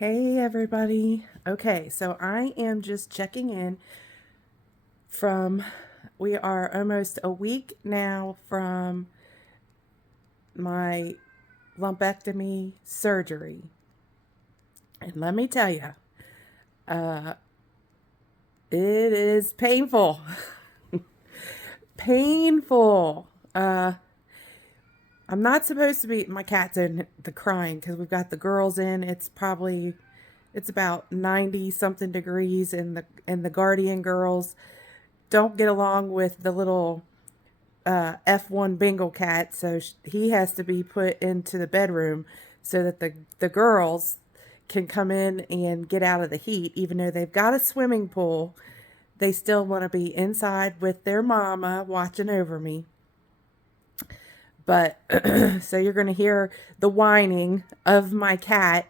Hey everybody. Okay, so I am just checking in from we are almost a week now from my lumpectomy surgery. And let me tell you, uh it is painful. Painful. I'm not supposed to be my cat's in the crying cuz we've got the girls in. It's about 90 something degrees and the guardian girls don't get along with the little F1 Bengal cat, so he has to be put into the bedroom so that the girls can come in and get out of the heat. Even though they've got a swimming pool, they still want to be inside with their mama watching over me. But so you're going to hear the whining of my cat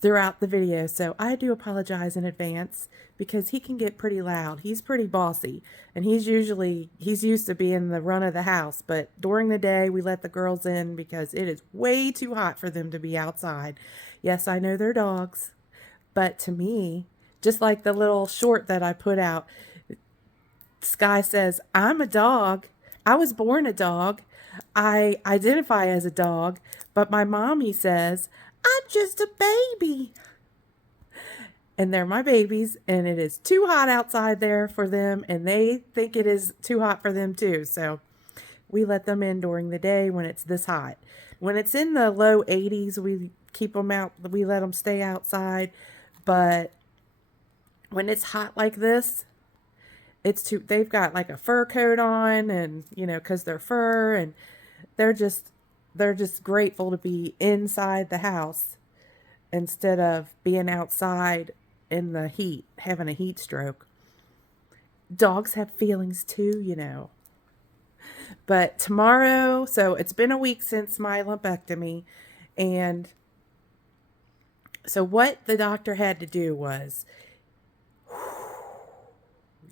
throughout the video. So I do apologize in advance because he can get pretty loud. He's pretty bossy and he's used to being the run of the house, but during the day we let the girls in because it is way too hot for them to be outside. Yes, I know they're dogs, but to me, just like the little short that I put out, Sky says, "I'm a dog. I was born a dog. I identify as a dog, but my mommy says, I'm just a baby." And they're my babies, and it is too hot outside there for them, and they think it is too hot for them too. So we let them in during the day when it's this hot. When it's in the low 80s, we keep them out, we let them stay outside. But when it's hot like this, they've got like a fur coat on, and because they're fur, and they're just they're just grateful to be inside the house instead of being outside in the heat having a heat stroke. Dogs have feelings too. But tomorrow, so it's been a week since my lumpectomy, and so what the doctor had to do was,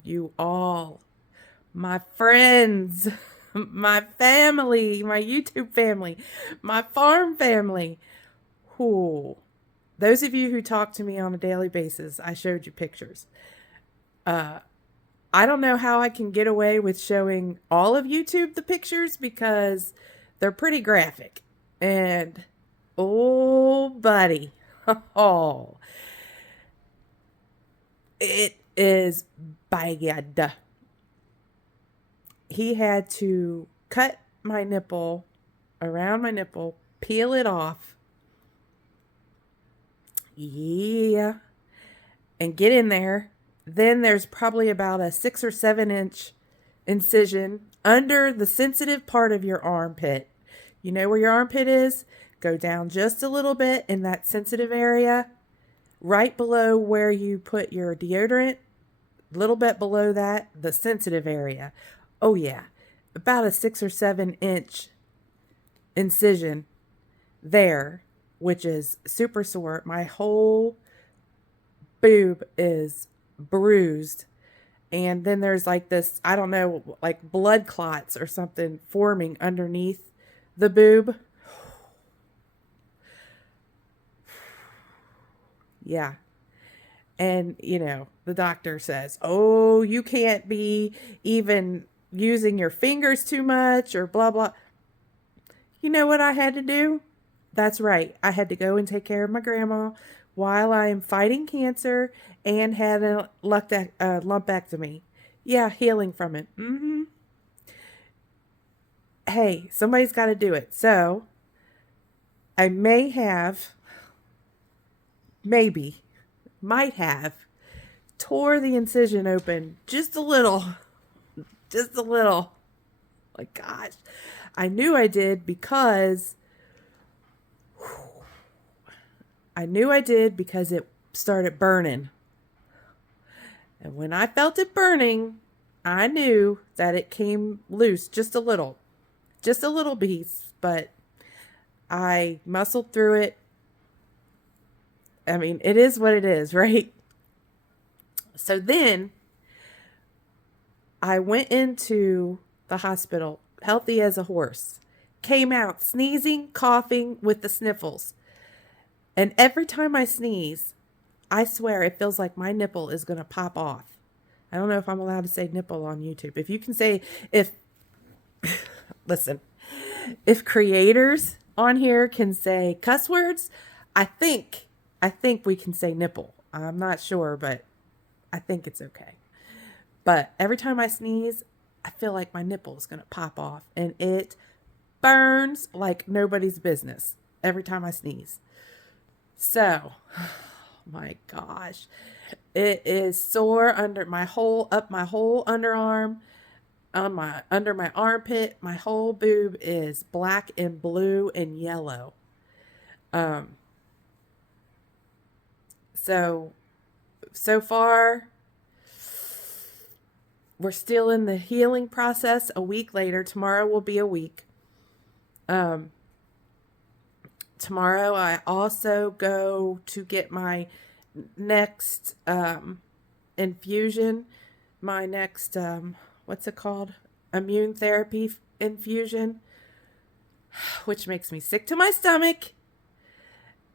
you all, my friends, my family, my YouTube family, my farm family, who, those of you who talk to me on a daily basis, I showed you pictures. I don't know how I can get away with showing all of YouTube the pictures because they're pretty graphic. And oh, buddy, oh, it is bad. He had to cut my nipple, around my nipple, peel it off. Yeah. And get in there. Then there's probably about a 6 or 7 inch incision under the sensitive part of your armpit. You know where your armpit is? Go down just a little bit in that sensitive area, right below where you put your deodorant, a little bit below that, the sensitive area. Oh, yeah, about a 6 or 7 inch incision there, which is super sore. My whole boob is bruised. And then there's like this, I don't know, like blood clots or something forming underneath the boob. Yeah. And, the doctor says, oh, you can't be even using your fingers too much or blah, blah. You know what I had to do? That's right. I had to go and take care of my grandma while I am fighting cancer and had a lumpectomy. Yeah, healing from it. Hey, somebody's got to do it. So I maybe, might have tore the incision open just a little. Just a little. Like, gosh. I knew I did because it started burning. And when I felt it burning, I knew that it came loose just a little piece, but I muscled through it. I mean, it is what it is, right? So then I went into the hospital healthy as a horse, came out sneezing, coughing with the sniffles. And every time I sneeze, I swear it feels like my nipple is going to pop off. I don't know if I'm allowed to say nipple on YouTube. If you can say, if, listen, if creators on here can say cuss words, I think, I think we can say nipple. I'm not sure, but I think it's okay. But every time I sneeze, I feel like my nipple is going to pop off, and it burns like nobody's business every time I sneeze. So, my gosh, it is sore under my whole underarm, on my under my armpit. My whole boob is black and blue and yellow. Um, so far we're still in the healing process. A week later, tomorrow will be a week. Um, Tomorrow I also go to get my next infusion, my next what's it called? Immune therapy infusion, which makes me sick to my stomach.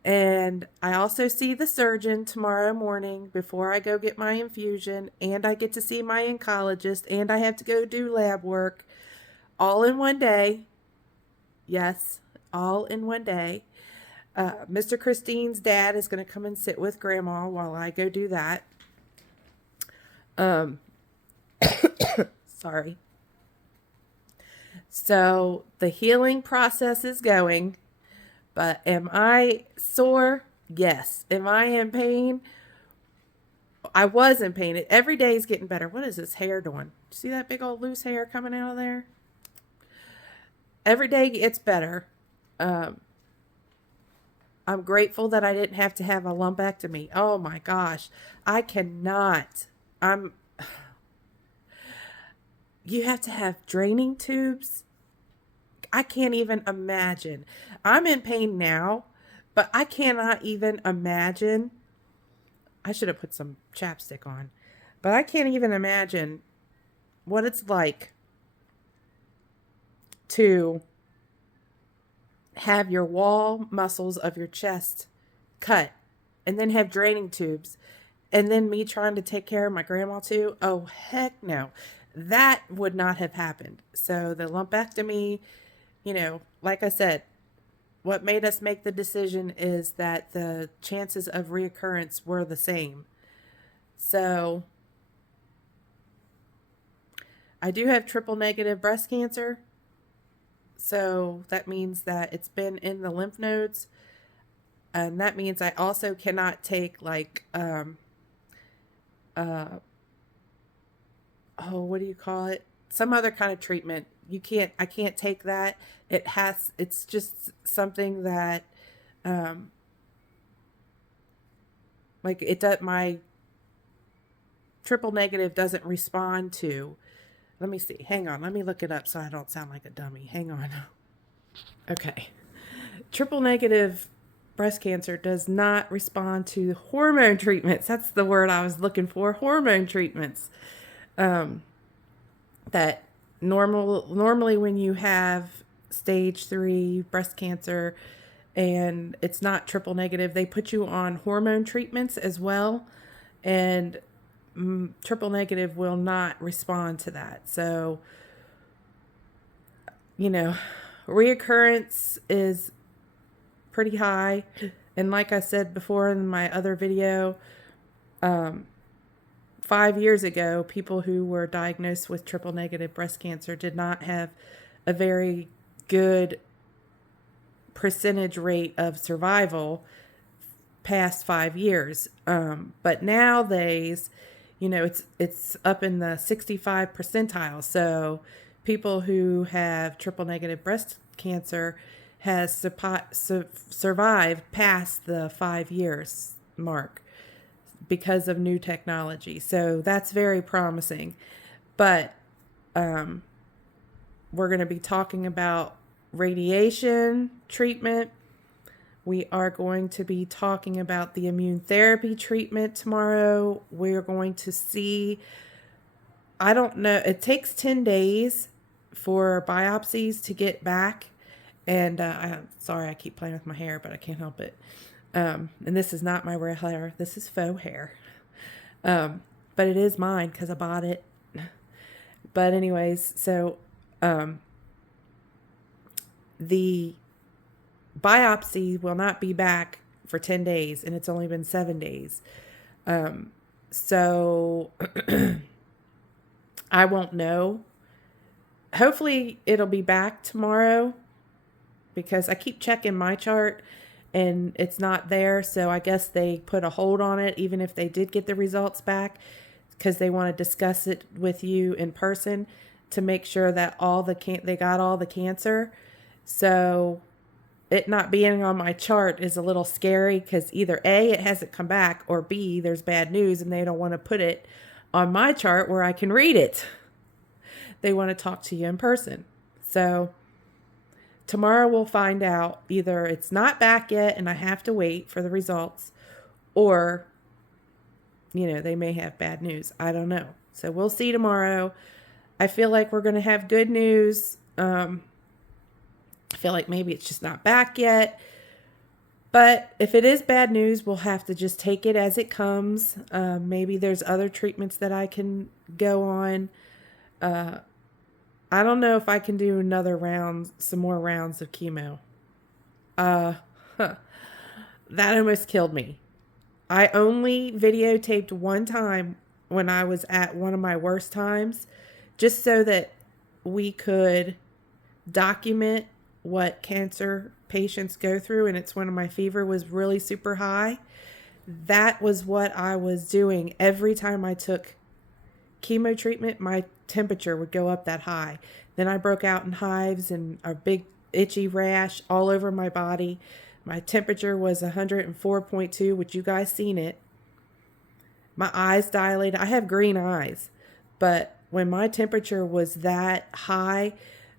And I also see the surgeon tomorrow morning before I go get my infusion, and I get to see my oncologist, and I have to go do lab work all in one day. Yes, all in one day. Mr. Christine's dad is going to come and sit with Grandma while I go do that. Sorry. So the healing process is going, but am I sore? Yes. Am I in pain? I was in pain. Every day is getting better. What is this hair doing? See that big old loose hair coming out of there? Every day gets better. I'm grateful that I didn't have to have a lumpectomy. Oh my gosh. I cannot. You have to have draining tubes. I can't even imagine. I'm in pain now, but I cannot even imagine. I should have put some chapstick on, but I can't even imagine what it's like to have your wall muscles of your chest cut and then have draining tubes, and then me trying to take care of my grandma too. Oh, heck no. That would not have happened. So the lumpectomy, like I said, what made us make the decision is that the chances of reoccurrence were the same. So I do have triple negative breast cancer. So that means that it's been in the lymph nodes. And that means I also cannot take what do you call it? Some other kind of treatment. I can't take that. It's just something that, my triple negative doesn't respond to. Let me see. Hang on. Let me look it up so I don't sound like a dummy. Hang on. Okay. Triple negative breast cancer does not respond to hormone treatments. That's the word I was looking for. Hormone treatments. That normally when you have stage 3 breast cancer and it's not triple negative, they put you on hormone treatments as well. And triple negative will not respond to that. So, reoccurrence is pretty high. And like I said before in my other video, 5 years ago, people who were diagnosed with triple negative breast cancer did not have a very good percentage rate of survival past 5 years. But nowadays, it's up in the 65 percentile. So people who have triple negative breast cancer has survived past the 5 years mark because of new technology. So that's very promising. But we're going to be talking about radiation treatment. We are going to be talking about the immune therapy treatment tomorrow. We're going to see, I don't know, it takes 10 days for biopsies to get back. And I'm sorry, I keep playing with my hair, but I can't help it. And this is not my real hair. This is faux hair. But it is mine because I bought it. But anyways, so the biopsy will not be back for 10 days, and it's only been 7 days. So I won't know. Hopefully it'll be back tomorrow because I keep checking my chart and it's not there. So I guess they put a hold on it, even if they did get the results back, because they want to discuss it with you in person to make sure that they got all the cancer. So it not being on my chart is a little scary because either A, it hasn't come back, or B, there's bad news and they don't want to put it on my chart where I can read it. They want to talk to you in person. So tomorrow we'll find out either it's not back yet and I have to wait for the results, or, they may have bad news. I don't know. So we'll see tomorrow. I feel like we're going to have good news. I feel like maybe it's just not back yet. But if it is bad news, we'll have to just take it as it comes. Maybe there's other treatments that I can go on. I don't know if I can do some more rounds of chemo. That almost killed me. I only videotaped one time when I was at one of my worst times, just so that we could document what cancer patients go through. And it's when my fever was really super high. That was what I was doing. Every time I took chemo treatment, my temperature would go up that high. Then I broke out in hives and a big itchy rash all over my body. My temperature was 104.2, which you guys seen it. My eyes dilated. I have green eyes, but when my temperature was that high,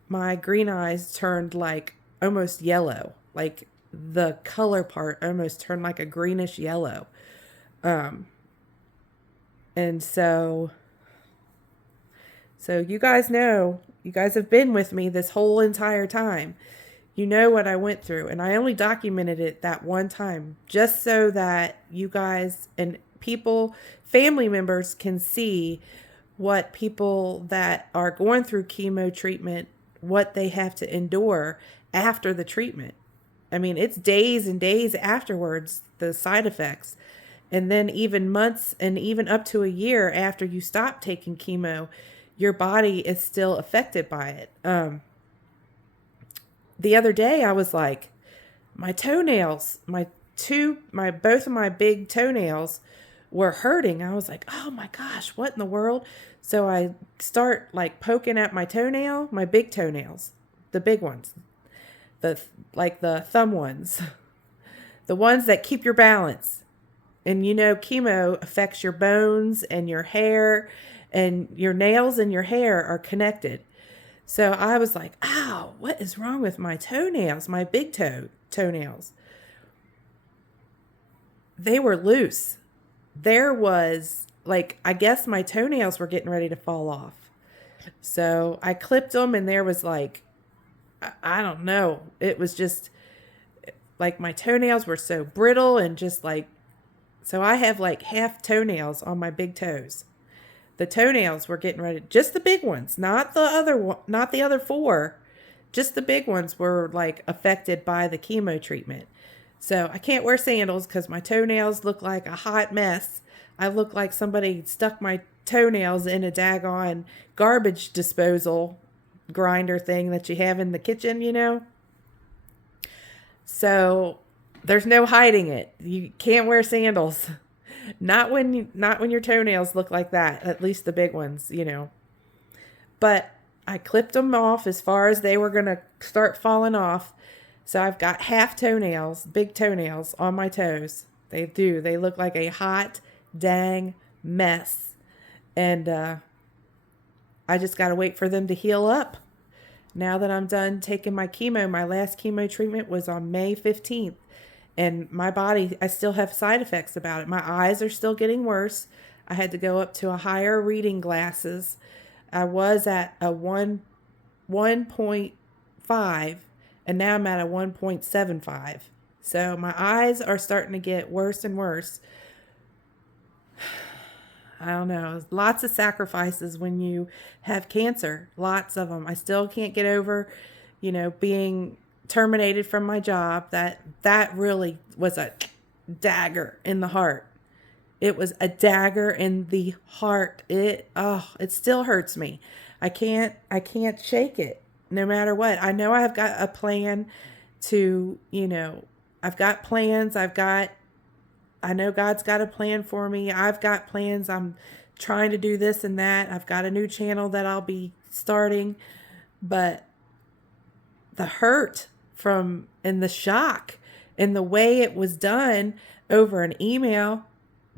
my green eyes turned like almost yellow. Like the color part almost turned like a greenish yellow. And so you guys have been with me this whole entire time. You know what I went through, and I only documented it that one time just so that you guys and family members can see what people that are going through chemo treatment, what they have to endure after the treatment. I mean, it's days and days afterwards, the side effects. And then even months and even up to a year after you stop taking chemo, your body is still affected by it. The other day I was like, my toenails, both of my big toenails were hurting. I was like, oh my gosh, what in the world? So I start like poking at my toenail, my big toenails, the big ones, the thumb ones, the ones that keep your balance. And chemo affects your bones and your hair, and your nails and your hair are connected. So I was like, ow, what is wrong with my toenails, my big toenails? They were loose. There was I guess my toenails were getting ready to fall off. So I clipped them and there was I don't know. It was just my toenails were so brittle and just so I have half toenails on my big toes. The toenails were getting ready, just the big ones, not the other 4. Just the big ones were affected by the chemo treatment. So I can't wear sandals because my toenails look like a hot mess. I look like somebody stuck my toenails in a daggone garbage disposal grinder thing that you have in the kitchen, So there's no hiding it. You can't wear sandals. Not when your toenails look like that, at least the big ones, But I clipped them off as far as they were going to start falling off. So I've got half toenails, big toenails on my toes. They do. They look like a hot dang mess. And I just got to wait for them to heal up. Now that I'm done taking my chemo, my last chemo treatment was on May 15th. And my body, I still have side effects about it. My eyes are still getting worse. I had to go up to a higher reading glasses. I was at a 1.5, and now I'm at a 1.75. So my eyes are starting to get worse and worse. I don't know. Lots of sacrifices when you have cancer. Lots of them. I still can't get over, being terminated from my job. That really was a dagger in the heart. It was a dagger in the heart. It still hurts me. I can't shake it no matter what. I know I've got a plan to, I've got plans. I know God's got a plan for me. I've got plans. I'm trying to do this and that. I've got a new channel that I'll be starting. But the hurt and the shock and the way it was done over an email,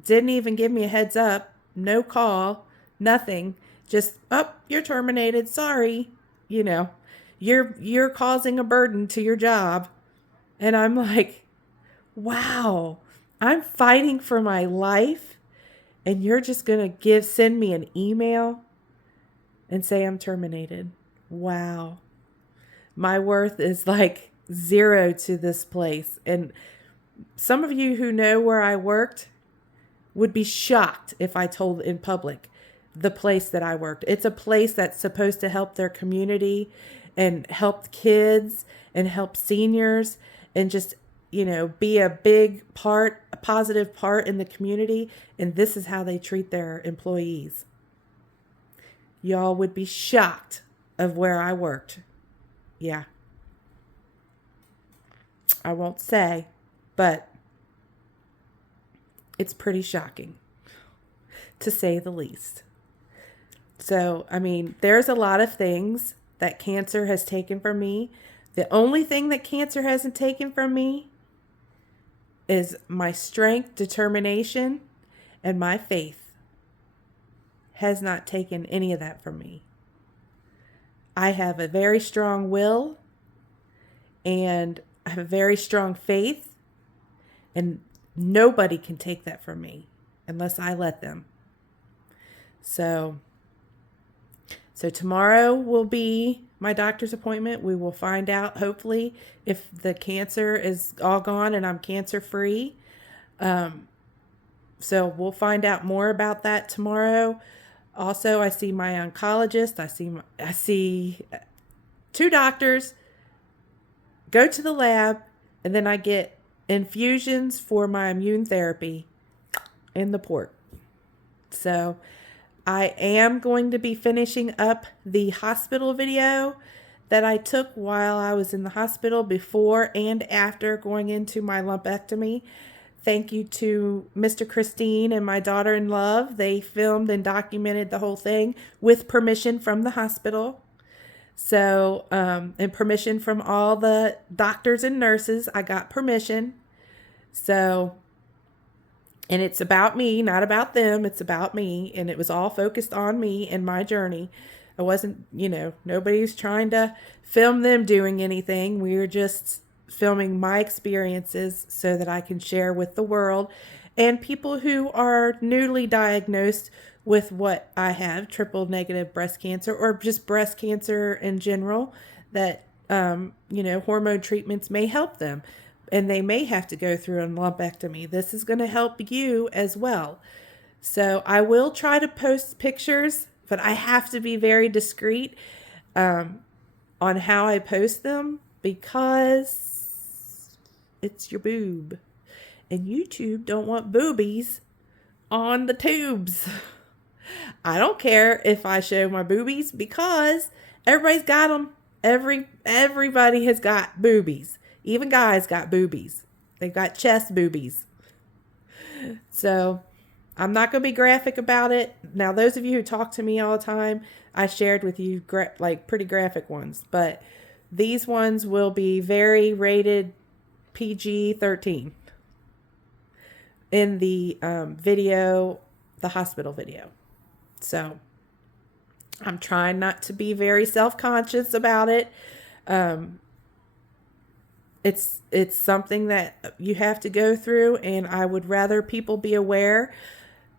didn't even give me a heads up, no call, nothing. Just, you're terminated. Sorry. You're causing a burden to your job. And I'm like, wow. I'm fighting for my life, and you're just going to send me an email and say I'm terminated. Wow. My worth is like zero to this place. And some of you who know where I worked would be shocked if I told in public the place that I worked. It's a place that's supposed to help their community and help kids and help seniors and just be a big part, a positive part in the community. And this is how they treat their employees. Y'all would be shocked of where I worked. Yeah. I won't say, but it's pretty shocking, to say the least. So, there's a lot of things that cancer has taken from me. The only thing that cancer hasn't taken from me is my strength, determination, and my faith. Has not taken any of that from me. I have a very strong will, and I have a very strong faith, and nobody can take that from me unless I let them. So tomorrow will be my doctor's appointment. We will find out, hopefully, if the cancer is all gone and I'm cancer free. So we'll find out more about that tomorrow. Also, I see my oncologist. I see 2 doctors, go to the lab, and then I get infusions for my immune therapy in the port. So I am going to be finishing up the hospital video that I took while I was in the hospital before and after going into my lumpectomy. Thank you to Mr. Christine and my daughter in love. They filmed and documented the whole thing with permission from the hospital. So, and permission from all the doctors and nurses. I got permission. So, and it's about me, not about them. It's about me. And it was all focused on me and my journey. I wasn't, nobody was trying to film them doing anything. We were just filming my experiences so that I can share with the world and people who are newly diagnosed with what I have, triple negative breast cancer, or just breast cancer in general, that, hormone treatments may help them. And they may have to go through a lumpectomy. This is going to help you as well. So I will try to post pictures, but I have to be very discreet on how I post them because it's your boob. And YouTube don't want boobies on the tubes. I don't care if I show my boobies because everybody's got them. Everybody has got boobies. Even guys got boobies. They've got chest boobies. So I'm not going to be graphic about it. Now, those of you who talk to me all the time, I shared with you pretty graphic ones. But these ones will be very rated PG-13 in the video, the hospital video. So I'm trying not to be very self-conscious about it. It's something that you have to go through, and I would rather people be aware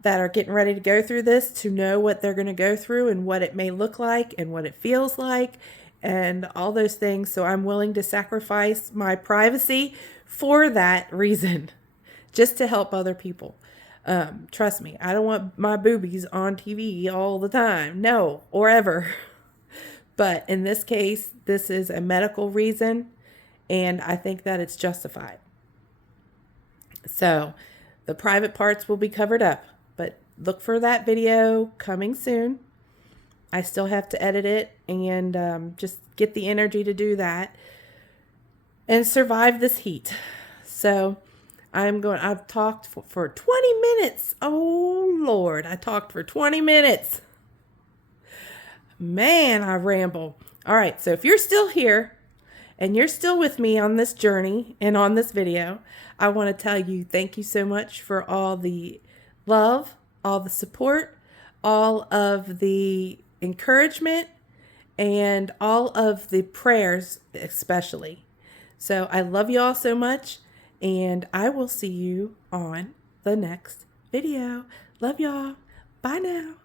that are getting ready to go through this to know what they're going to go through and what it may look like and what it feels like. and all those things. So I'm willing to sacrifice my privacy for that reason, just to help other people. Trust me, I don't want my boobies on TV all the time. No, or ever. But in this case, this is a medical reason, and I think that it's justified. So the private parts will be covered up, but look for that video coming soon. I still have to edit it and just get the energy to do that and survive this heat. So I've talked for 20 minutes. Oh Lord, I talked for 20 minutes. Man, I ramble. All right, so if you're still here and you're still with me on this journey and on this video, I want to tell you thank you so much for all the love, all the support, all of the encouragement, and all of the prayers especially. So I love you all so much, and I will see you on the next video. Love y'all. Bye now.